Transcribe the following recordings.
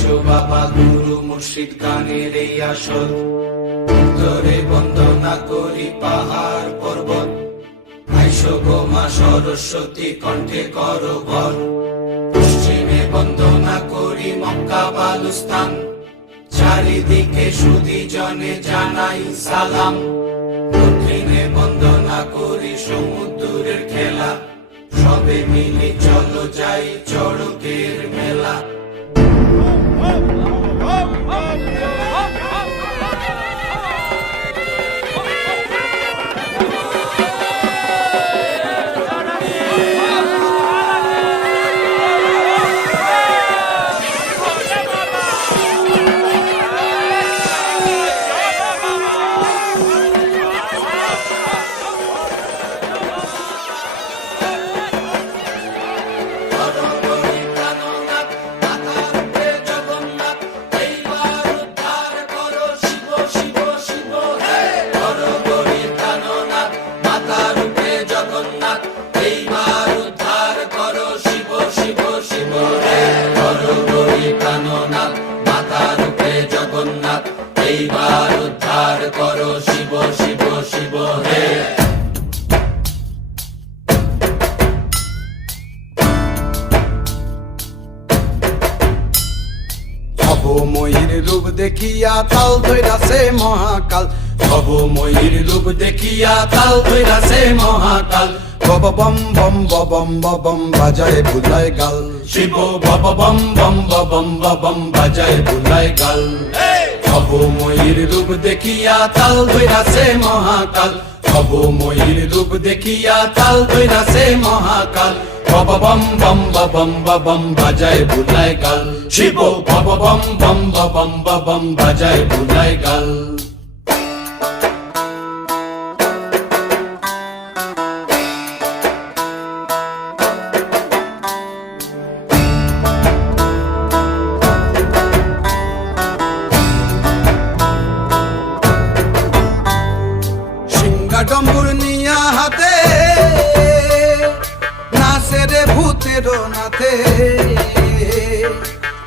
আইসো বাবা গুরু মুর্শিদ গানের এই আসর, উত্তরে বন্দনা করি পাহাড় পর্বত। আইসো গো মা সরস্বতী কণ্ঠে করো ভর, পশ্চিমে বন্দনা করি মক্কা বালুস্তান। চারিদিকে সুধী জনে জানাই সালাম, দক্ষিণে বন্দনা করি সমুদ্রের খেলা। সবে মিলে চলো যাই চড়কের মেলা। এইবার উদ্ধার করো শিব শিব শিব হে। ভবময়ীর রূপ দেখিয়া তাল ধৈরাছে মহাকাল, ভবময়ীর রূপ দেখিয়া তাল ধৈরাছে মহাকাল। বব বম বম বম বম বাজায় বুলায় গাল, শিব বব বম বম বম বম বাজায় বুলায় গাল। ভবময়ীর রূপ দেখিয়া তাল ধৈরাছে মহাকাল, ভবময়ীর রূপ দেখিয়া তাল ধৈরাছে মহাকাল। বব বম বম বম বাজায় বুলায় গাল, শিব বব বম বম বম বাজায় বুলায় গাল। ডম্বুর নিয়া হাতে নাচে রে ভূতের নাথে,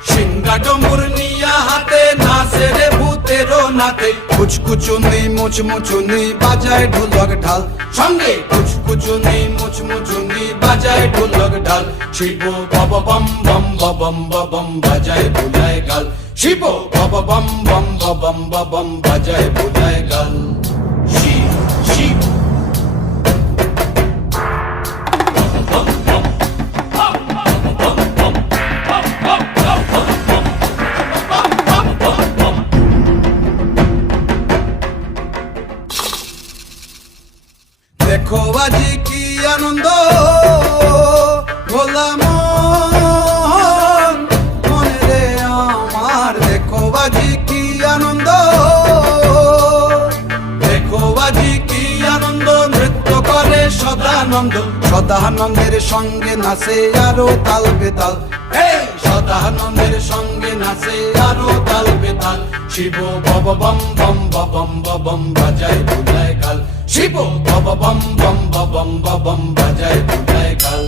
সিংহা ডম্বুর নিয়া হাতে নাচে রে ভূতের নাথে। কুচকুচুনি মুচমুচুনি বাজায় ঢোলক ঢাল, সঙ্গে কুচকুচুনি মুচমুচুনি বাজায় ঢোলক ঢাল। শিব বব বম বম বম বাজায় বুলায় গাল, শিব বব বম বম বম বাজায় বুলায় গাল। শিব শিব দেখো আজি কি আনন্দ ভোলা মনে রে আমার, দেখো আজি কি আনন্দ, দেখো আজি কি আনন্দ, নৃত্য করে সদানন্দ। সদানন্দের সঙ্গে নাচে আরো তাল বেতাল, এই সদানন্দের সঙ্গে নাচে আরো তাল বেতাল। শিব বব বম বম বাজায় বুলায় গাল, শিব বব বম বম বাজায় বুলায় গাল।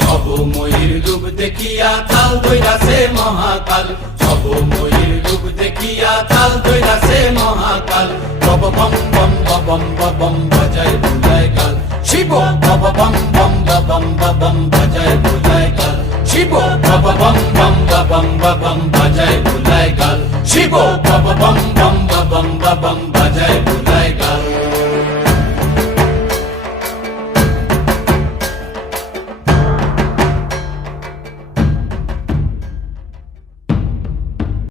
ভবময়ীর রূপ দেখিয়া তাল ধৈরাছে মহাকাল, ভবময়ীর রূপ দেখিয়া তাল ধৈরাছে মহাকাল। বব বম বম বাজায় বুলায় গাল, শিব বব বম বম বাজায় বুলায় গাল, শিব বব বম বম বাজায় বুলায় গাল, শিব বব বম বম